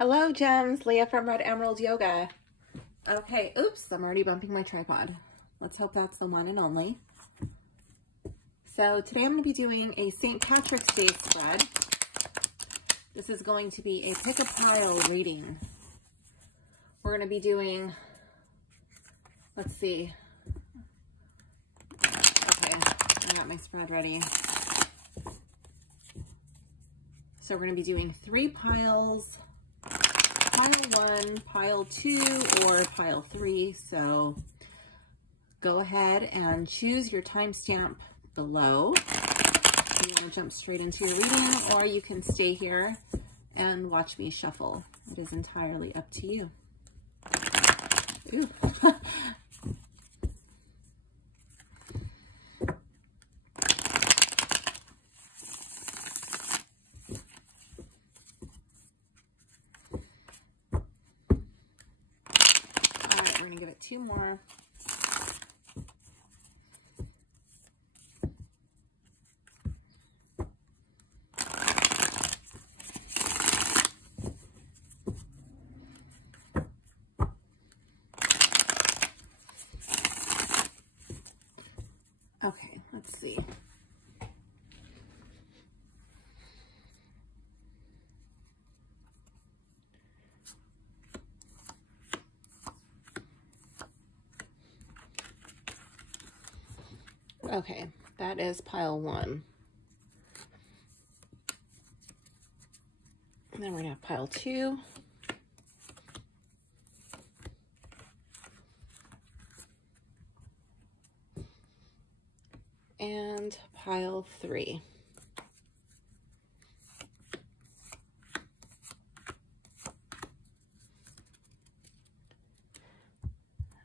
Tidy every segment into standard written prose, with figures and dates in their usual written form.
Hello, Gems. Leah from Red Emerald Yoga. Okay, oops, I'm already bumping my tripod. Let's hope that's the one and only. So today I'm going to be doing a St. Patrick's Day spread. This is going to be a pick a pile reading. We're going to be doing, let's see. Okay, I got my spread ready. So we're going to be doing 3 piles. Pile 1, pile 2, or pile 3. So go ahead and choose your timestamp below. You want to jump straight into your reading, or you can stay here and watch me shuffle. It is entirely up to you. Ooh. Give it 2 more. Okay, let's see. Okay, that is pile 1. And then we're gonna have pile 2. And pile 3.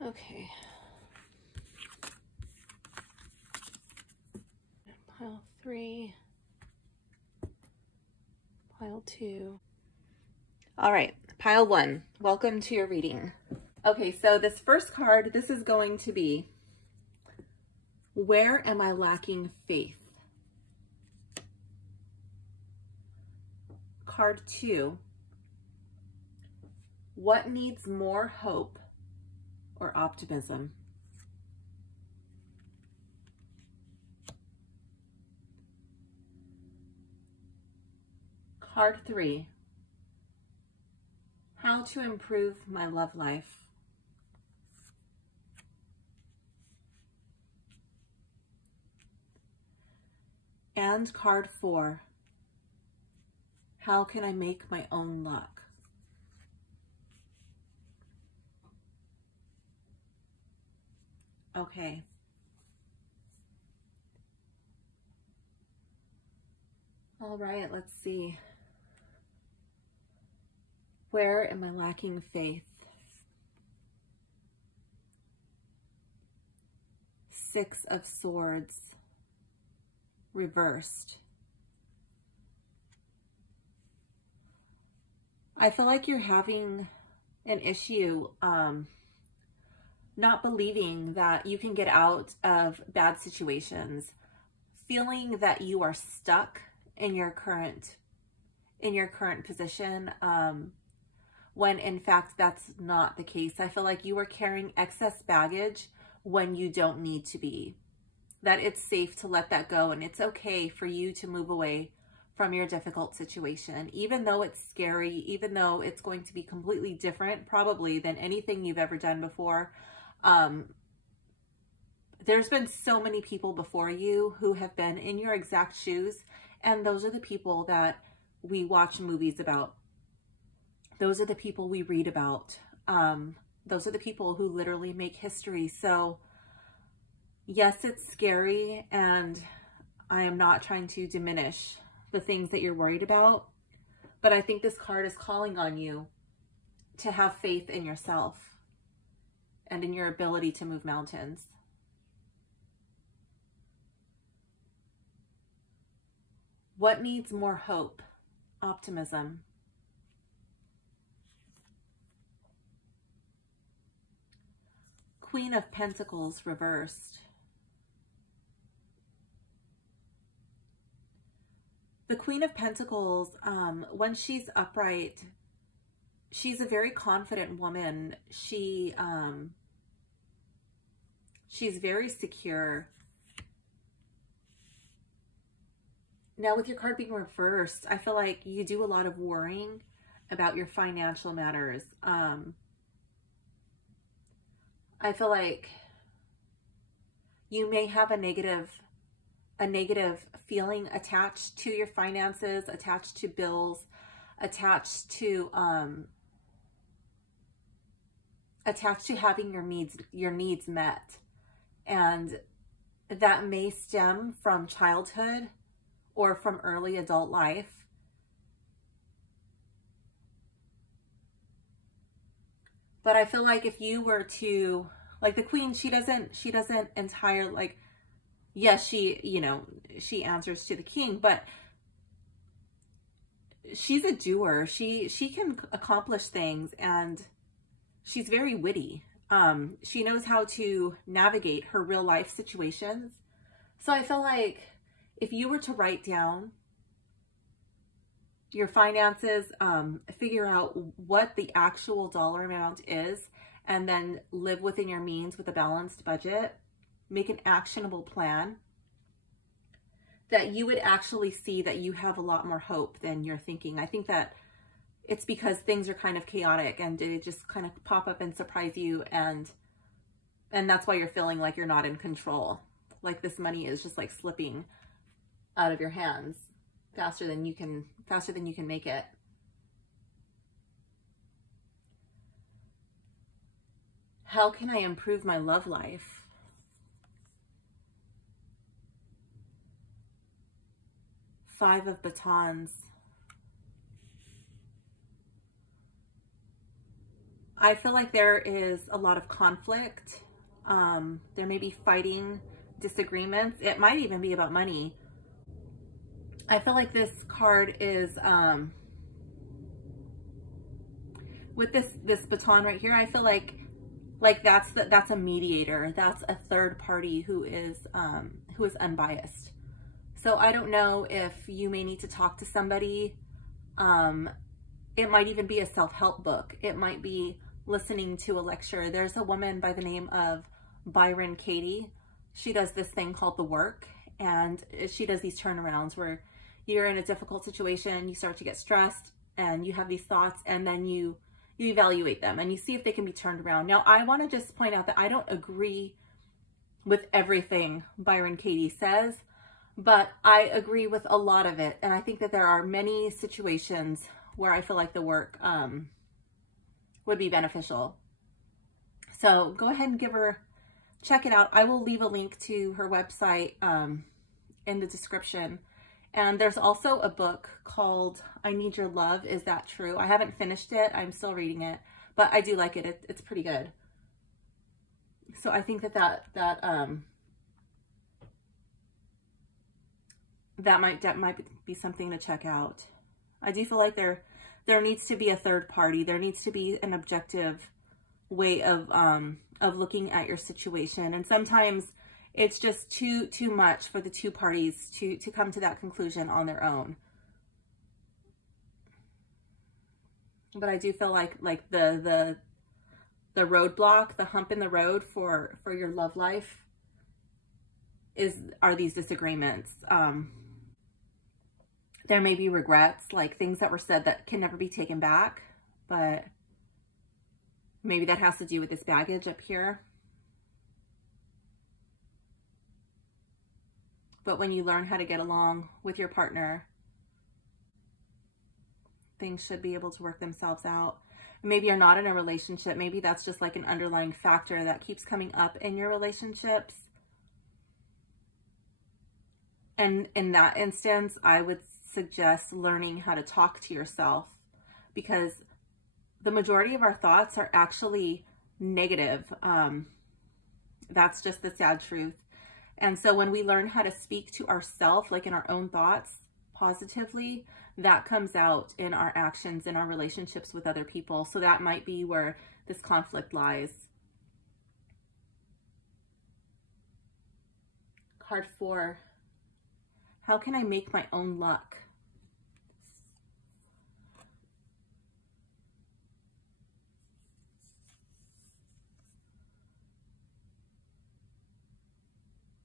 Okay. Pile 3, pile 2. All right, pile 1, welcome to your reading. Okay, so this first card, this is going to be, where am I lacking faith? Card 2, what needs more hope or optimism? Card 3, how to improve my love life. And card 4, how can I make my own luck? Okay. All right, let's see. Where am I lacking faith? 6 of Swords, reversed. I feel like you're having an issue not believing that you can get out of bad situations, feeling that you are stuck in your current position, when in fact that's not the case. I feel like you are carrying excess baggage when you don't need to be. That it's safe to let that go, and it's okay for you to move away from your difficult situation, even though it's scary, even though it's going to be completely different probably than anything you've ever done before. There's been so many people before you who have been in your exact shoes, and those are the people that we watch movies about. Those are the people we read about. Those are the people who literally make history. So yes, it's scary, and I am not trying to diminish the things that you're worried about, but I think this card is calling on you to have faith in yourself and in your ability to move mountains. What needs more hope? Optimism. Queen of Pentacles reversed. The Queen of Pentacles, when she's upright, she's a very confident woman. She's very secure. Now with your card being reversed, I feel like you do a lot of worrying about your financial matters. I feel like you may have a negative feeling attached to your finances, attached to bills, attached to having your needs met. And that may stem from childhood or from early adult life. But I feel like if you were to, like the Queen, she doesn't entirely, like, yes, she, you know, she answers to the King, but she's a doer. She can accomplish things, and she's very witty. She knows how to navigate her real life situations. So I feel like if you were to write down your finances, figure out what the actual dollar amount is, and then live within your means with a balanced budget, make an actionable plan, that you would actually see that you have a lot more hope than you're thinking. I think that it's because things are kind of chaotic and they just kind of pop up and surprise you, and that's why you're feeling like you're not in control. Like this money is just like slipping out of your hands faster than you can make it. How can I improve my love life? Five of Batons. I feel like there is a lot of conflict. There may be fighting, disagreements. It might even be about money. I feel like this card is, with this baton right here, I feel like that's a mediator. That's a third party who is unbiased. So I don't know if you may need to talk to somebody. It might even be a self-help book. It might be listening to a lecture. There's a woman by the name of Byron Katie. She does this thing called The Work, and she does these turnarounds where you're in a difficult situation, you start to get stressed, and you have these thoughts, and then you evaluate them and you see if they can be turned around. Now, I want to just point out that I don't agree with everything Byron Katie says, but I agree with a lot of it. And I think that there are many situations where I feel like The Work would be beneficial. So go ahead and check it out. I will leave a link to her website in the description. And there's also a book called I Need Your Love, Is That True? I haven't finished it. I'm still reading it, but I do like it. It's pretty good. So I think that might be something to check out. I do feel like there needs to be a third party. There needs to be an objective way of looking at your situation. And sometimes it's just too much for the two parties to come to that conclusion on their own. But I do feel like the roadblock, the hump in the road for your love life are these disagreements. There may be regrets, like things that were said that can never be taken back, but maybe that has to do with this baggage up here. But when you learn how to get along with your partner, things should be able to work themselves out. Maybe you're not in a relationship. Maybe that's just like an underlying factor that keeps coming up in your relationships. And in that instance, I would suggest learning how to talk to yourself, because the majority of our thoughts are actually negative. That's just the sad truth. And so when we learn how to speak to ourselves, like in our own thoughts, positively, that comes out in our actions, in our relationships with other people. So that might be where this conflict lies. Card 4. How can I make my own luck?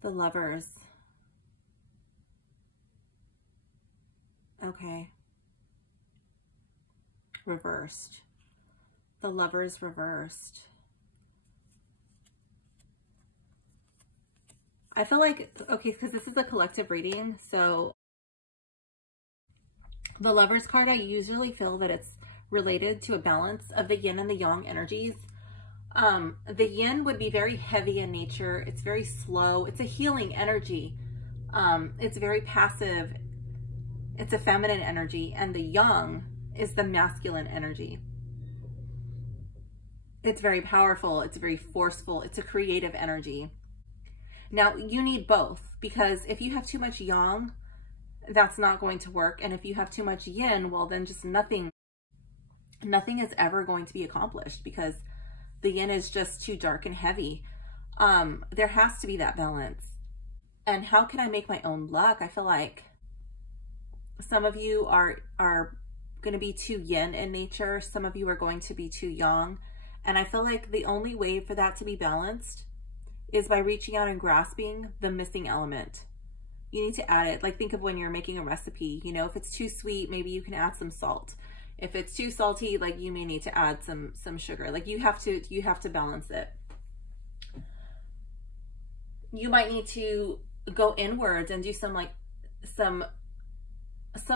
The Lovers. Okay. Reversed. The Lovers reversed. I feel like, okay, because this is a collective reading, so the Lovers card, I usually feel that it's related to a balance of the yin and the yang energies. The yin would be very heavy in nature. It's very slow. It's a healing energy. It's very passive. It's a feminine energy. And the yang is the masculine energy. It's very powerful. It's very forceful. It's a creative energy. Now, you need both, because if you have too much yang, that's not going to work. And if you have too much yin, well, then just nothing is ever going to be accomplished, because the yin is just too dark and heavy. There has to be that balance. And how can I make my own luck? I feel like some of you are going to be too yin in nature. Some of you are going to be too yang. And I feel like the only way for that to be balanced is by reaching out and grasping the missing element. You need to add it. Like, think of when you're making a recipe, you know, if it's too sweet, maybe you can add some salt. If it's too salty, like, you may need to add some sugar. Like, you have to balance it. You might need to go inwards and do some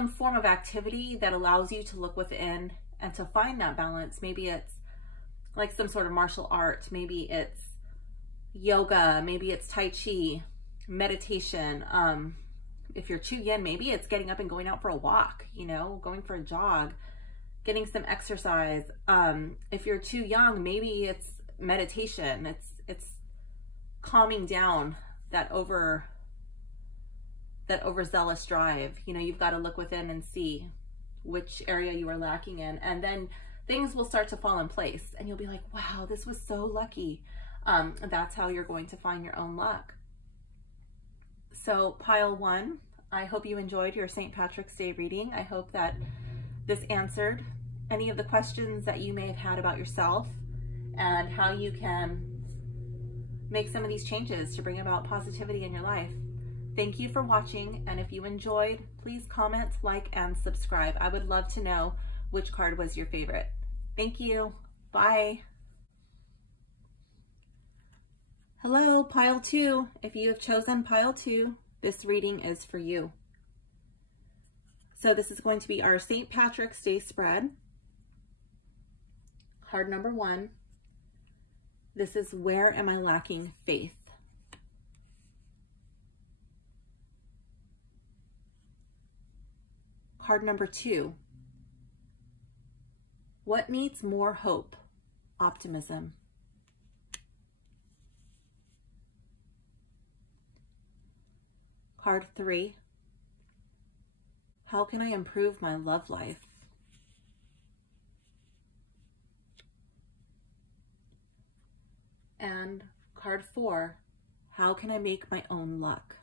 form of activity that allows you to look within and to find that balance. Maybe it's like some sort of martial art. Maybe it's yoga. Maybe it's Tai Chi, meditation. If you're too yin, maybe it's getting up and going out for a walk, you know, going for a jog, getting some exercise. If you're too young, maybe it's meditation. It's calming down that overzealous drive. You know, you've got to look within and see which area you are lacking in, and then things will start to fall in place and you'll be like, wow, this was so lucky. That's how you're going to find your own luck. So pile 1, I hope you enjoyed your St. Patrick's Day reading. I hope that this answered any of the questions that you may have had about yourself and how you can make some of these changes to bring about positivity in your life. Thank you for watching, and if you enjoyed, please comment, like, and subscribe. I would love to know which card was your favorite. Thank you. Bye. Hello, pile 2. If you have chosen pile 2, this reading is for you. So this is going to be our St. Patrick's Day spread. Card number 1. This is Where Am I Lacking Faith? Card number 2. What needs more hope? Optimism. Card 3. How can I improve my love life? And card 4. How can I make my own luck?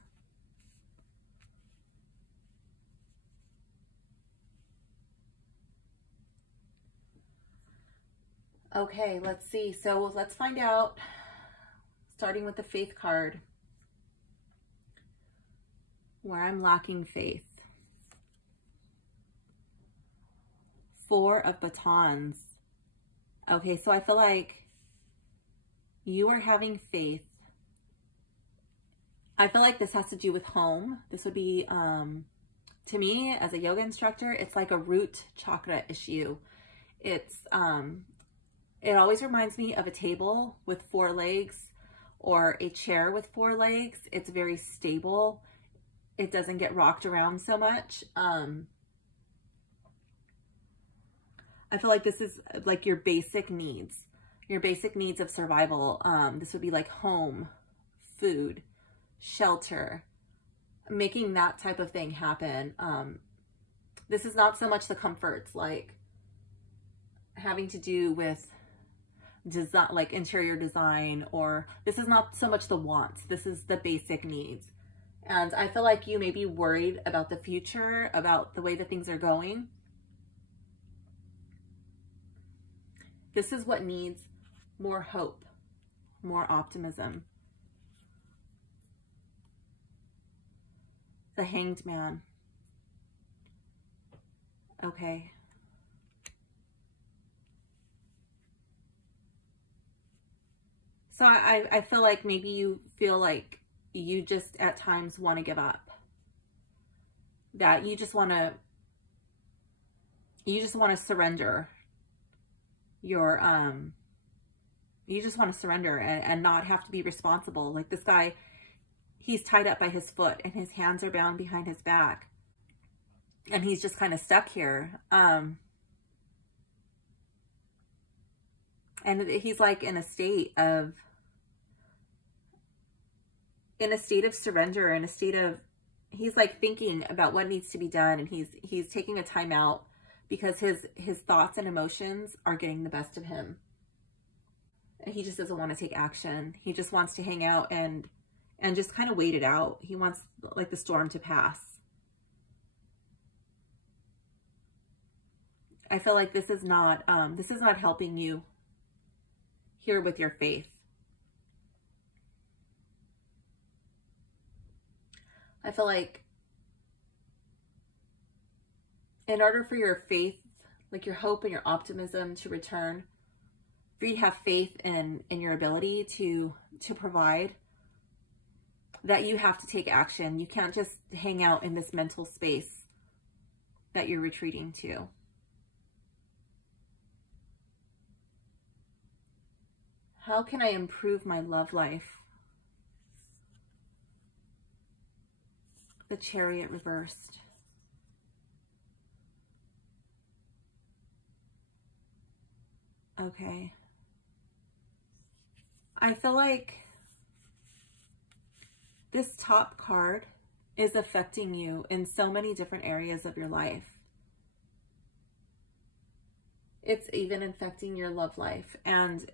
Okay, let's see. So let's find out, starting with the faith card, where I'm lacking faith. 4 of batons. Okay, so I feel like you are having faith. I feel like this has to do with home. This would be, to me, as a yoga instructor, it's like a root chakra issue. It's, it always reminds me of a table with 4 legs or a chair with 4 legs. It's very stable. It doesn't get rocked around so much. I feel like this is like your basic needs of survival. This would be like home, food, shelter, making that type of thing happen. This is not so much the comforts, like having to do with design, like interior design, or this is not so much the wants. This is the basic needs. And I feel like you may be worried about the future, about the way that things are going. This is what needs more hope, more optimism. the Hanged Man. Okay. So I feel like maybe you feel like you just at times want to give up. That you just want to surrender your, you just want to surrender and not have to be responsible. Like this guy, he's tied up by his foot and his hands are bound behind his back. And he's just kind of stuck here. And he's like in a state of surrender, in a state of, he's like thinking about what needs to be done, and he's taking a time out because his thoughts and emotions are getting the best of him. And he just doesn't want to take action. He just wants to hang out and just kind of wait it out. He wants like the storm to pass. I feel like this is not helping you here with your faith. I feel like in order for your faith, like your hope and your optimism to return, for you to have faith in your ability to provide, that you have to take action. You can't just hang out in this mental space that you're retreating to. How can I improve my love life? The Chariot reversed. Okay. I feel like this top card is affecting you in so many different areas of your life. It's even affecting your love life, and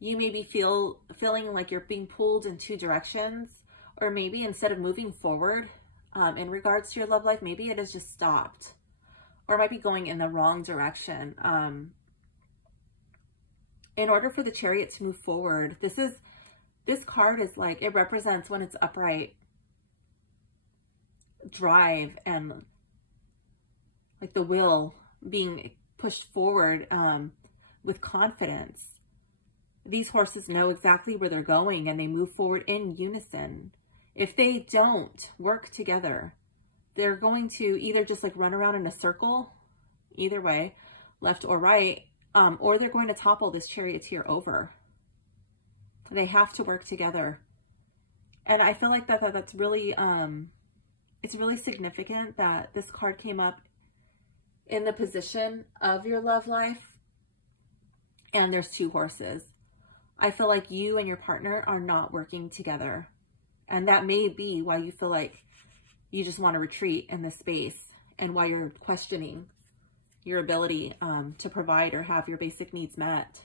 you may be feeling like you're being pulled in two directions, or maybe instead of moving forward in regards to your love life, maybe it has just stopped, or might be going in the wrong direction. In order for the Chariot to move forward, this card is like, it represents when it's upright, drive, and like the will being pushed forward with confidence. These horses know exactly where they're going and they move forward in unison. If they don't work together, they're going to either just like run around in a circle, either way, left or right, or they're going to topple this charioteer over. They have to work together. And I feel like that's really, it's really significant that this card came up in the position of your love life, and there's two horses. I feel like you and your partner are not working together. And that may be why you feel like you just want to retreat in this space, and why you're questioning your ability to provide or have your basic needs met,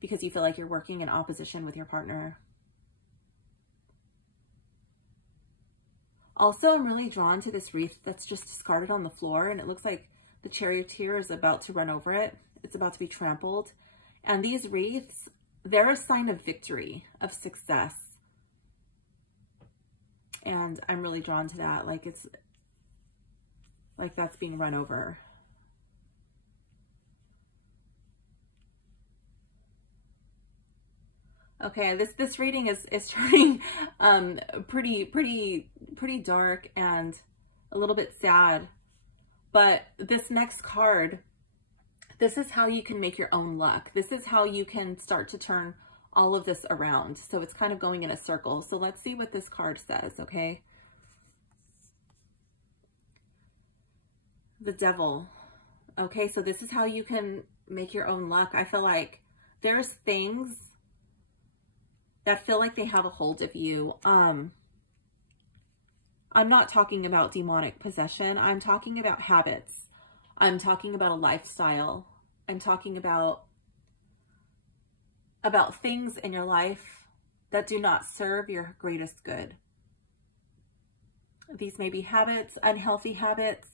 because you feel like you're working in opposition with your partner. Also, I'm really drawn to this wreath that's just discarded on the floor, and it looks like the charioteer is about to run over it. It's about to be trampled. And these wreaths, they're a sign of victory, of success. And I'm really drawn to that. Like it's like that's being run over. Okay, this reading is turning pretty dark and a little bit sad. But this next card, this is how you can make your own luck. This is how you can start to turn all of this around. So it's kind of going in a circle. So let's see what this card says, okay? The Devil. Okay, so this is how you can make your own luck. I feel like there's things that feel like they have a hold of you. I'm not talking about demonic possession. I'm talking about habits. I'm talking about a lifestyle. I'm talking about things in your life that do not serve your greatest good. These may be habits, unhealthy habits.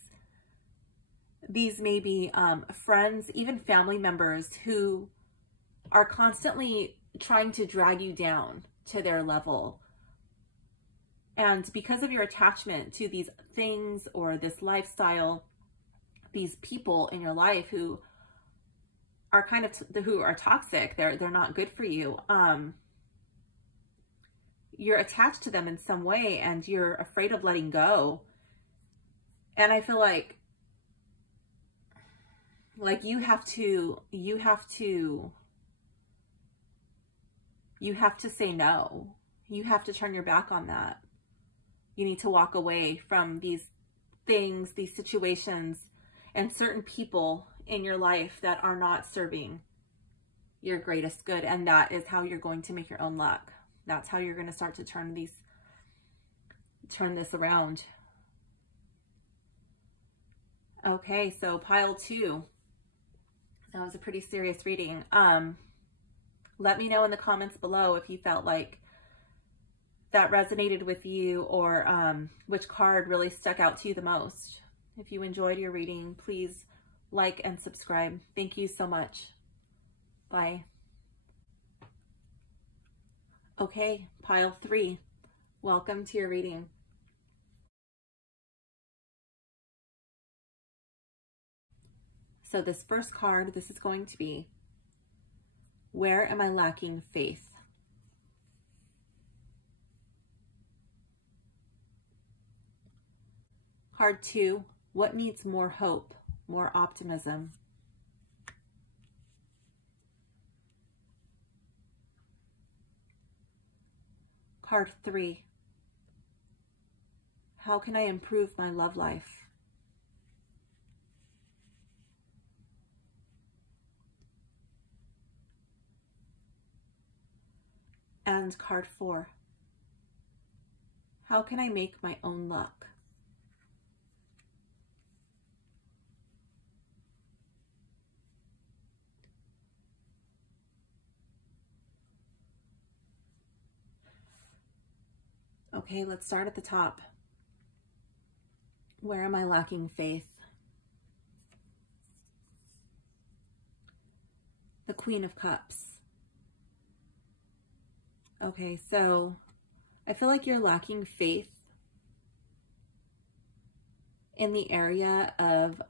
These may be friends, even family members who are constantly trying to drag you down to their level. And because of your attachment to these things or this lifestyle, these people in your life who are kind of, who are toxic, they're not good for you. You're attached to them in some way and you're afraid of letting go. And I feel like you have to say no. You have to turn your back on that. You need to walk away from these things, these situations, and certain people in your life that are not serving your greatest good. And that is how you're going to make your own luck. That's how you're going to start to turn this around. Okay, so pile 2. That was a pretty serious reading. Let me know in the comments below if you felt like that resonated with you, or which card really stuck out to you the most. If you enjoyed your reading, please like and subscribe. Thank you so much. Bye. Okay, pile 3. Welcome to your reading. So this first card, this is going to be, where am I lacking faith? Card 2, what needs more hope, more optimism? Card 3, how can I improve my love life? And card 4, how can I make my own luck? Okay, let's start at the top. Where am I lacking faith? The Queen of Cups. Okay, so I feel like you're lacking faith in the area of,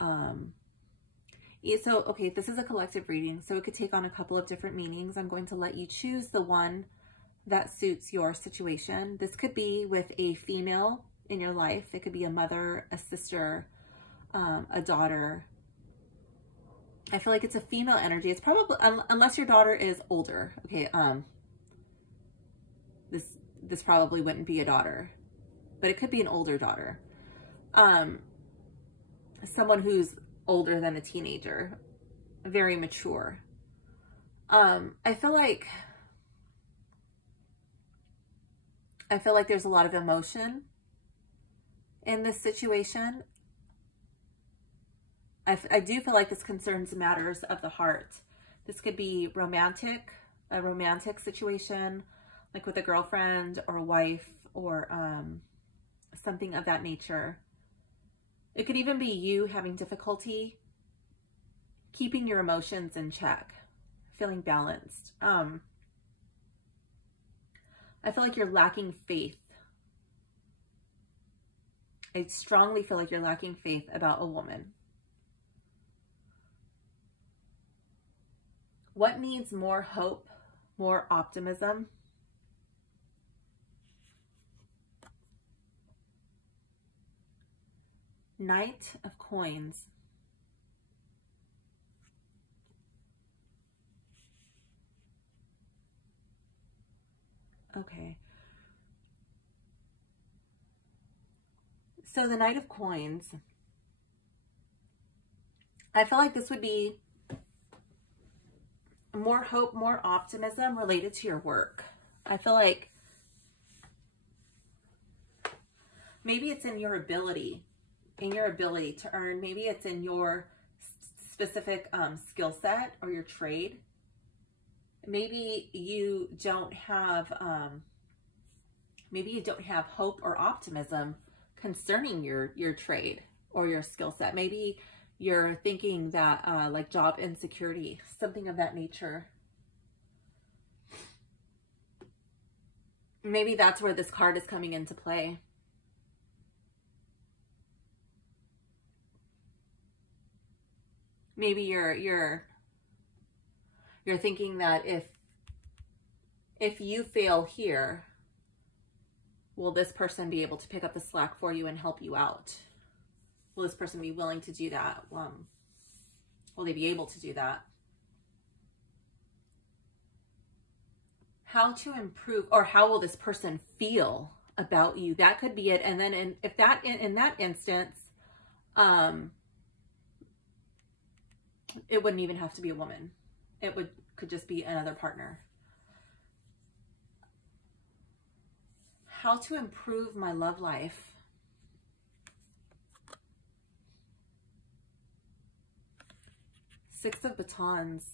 okay, this is a collective reading, so it could take on a couple of different meanings. I'm going to let you choose the one that suits your situation. This could be with a female in your life. It could be a mother, a sister, a daughter. I feel like it's a female energy. It's probably, unless your daughter is older. Okay, this probably wouldn't be a daughter, but it could be an older daughter. Someone who's older than a teenager, very mature. I feel like there's a lot of emotion in this situation. I do feel like this concerns matters of the heart. This could be a romantic situation, like with a girlfriend or a wife, or something of that nature. It could even be you having difficulty keeping your emotions in check, feeling balanced. I feel like you're lacking faith. I strongly feel like you're lacking faith about a woman. What needs more hope, more optimism? Knight of Coins. Okay. So the Knight of Coins, I feel like this would be more hope, more optimism related to your work. I feel like maybe it's in your ability to earn. Maybe it's in your specific skill set or your trade. Maybe you don't have hope or optimism concerning your trade or your skill set. Maybe you're thinking that like job insecurity, something of that nature. maybe that's where this card is coming into play. Maybe you're thinking that if you fail here, will this person be able to pick up the slack for you and help you out? Will this person be willing to do that? Will they be able to do that? How to improve, or how will this person feel about you? That could be it. And then in that instance, it wouldn't even have to be a woman. It could just be another partner. How to improve my love life. Six of Batons.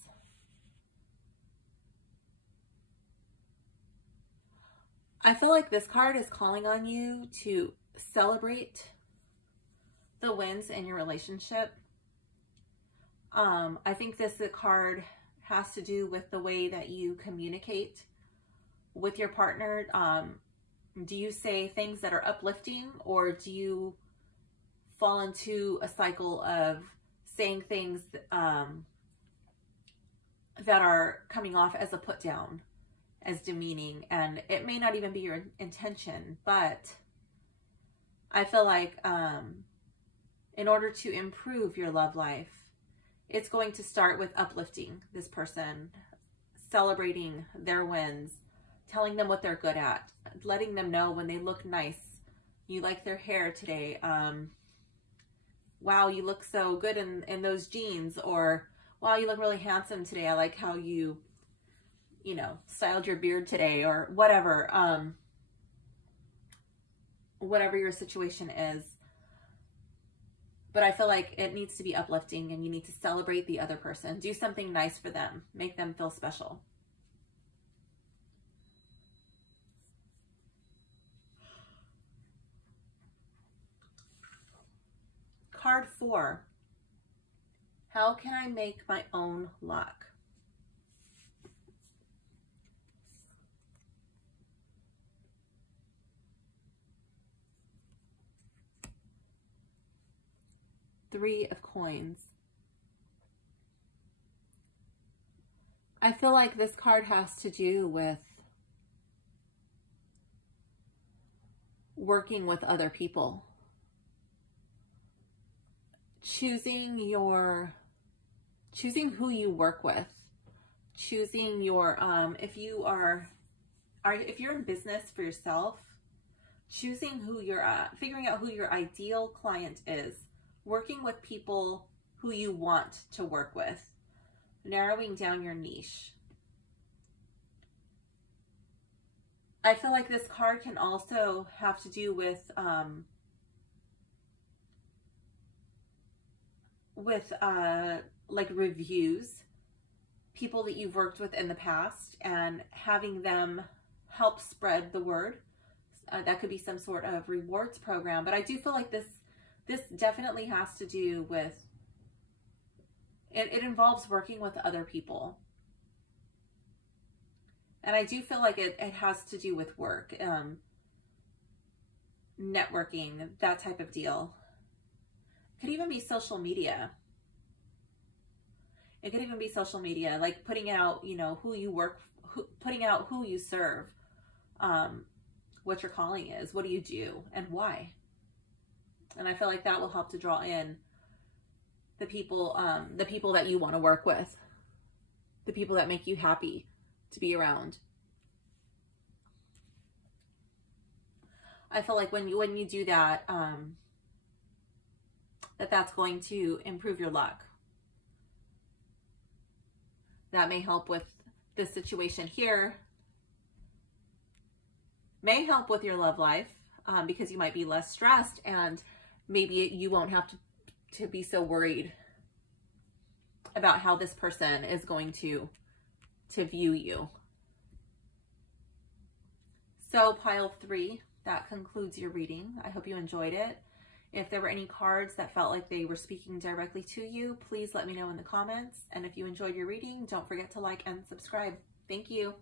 I feel like this card is calling on you to celebrate the wins in your relationship. I think this card has to do with the way that you communicate with your partner. Do you say things that are uplifting, or do you fall into a cycle of saying things that are coming off as a put down, as demeaning? And it may not even be your intention, but I feel like in order to improve your love life, it's going to start with uplifting this person, celebrating their wins, telling them what they're good at, letting them know when they look nice. You like their hair today. Wow, you look so good in those jeans. Or, wow, you look really handsome today. I like how you styled your beard today, or whatever. Whatever your situation is. But I feel like it needs to be uplifting, and you need to celebrate the other person. Do something nice for them. Make them feel special. Card 4. How can I make my own luck? Three of Coins. I feel like this card has to do with working with other people. Choosing who you work with. Choosing your, if you're in business for yourself, choosing who you're figuring out who your ideal client is. Working with people who you want to work with. Narrowing down your niche. I feel like this card can also have to do with like reviews. People that you've worked with in the past and having them help spread the word. That could be some sort of rewards program. But I do feel like this definitely has to do with, it involves working with other people. And I do feel like it has to do with work, networking, that type of deal. It could even be social media. It could even be social media, like putting out, who you work, putting out who you serve, what your calling is, what do you do, and why. And I feel like that will help to draw in the people that you want to work with, the people that make you happy to be around. I feel like when you do that, that's going to improve your luck. That may help with this situation here. May help with your love life because you might be less stressed, and maybe you won't have to be so worried about how this person is going to view you. So pile 3, that concludes your reading. I hope you enjoyed it. If there were any cards that felt like they were speaking directly to you, please let me know in the comments. And if you enjoyed your reading, don't forget to like and subscribe. Thank you.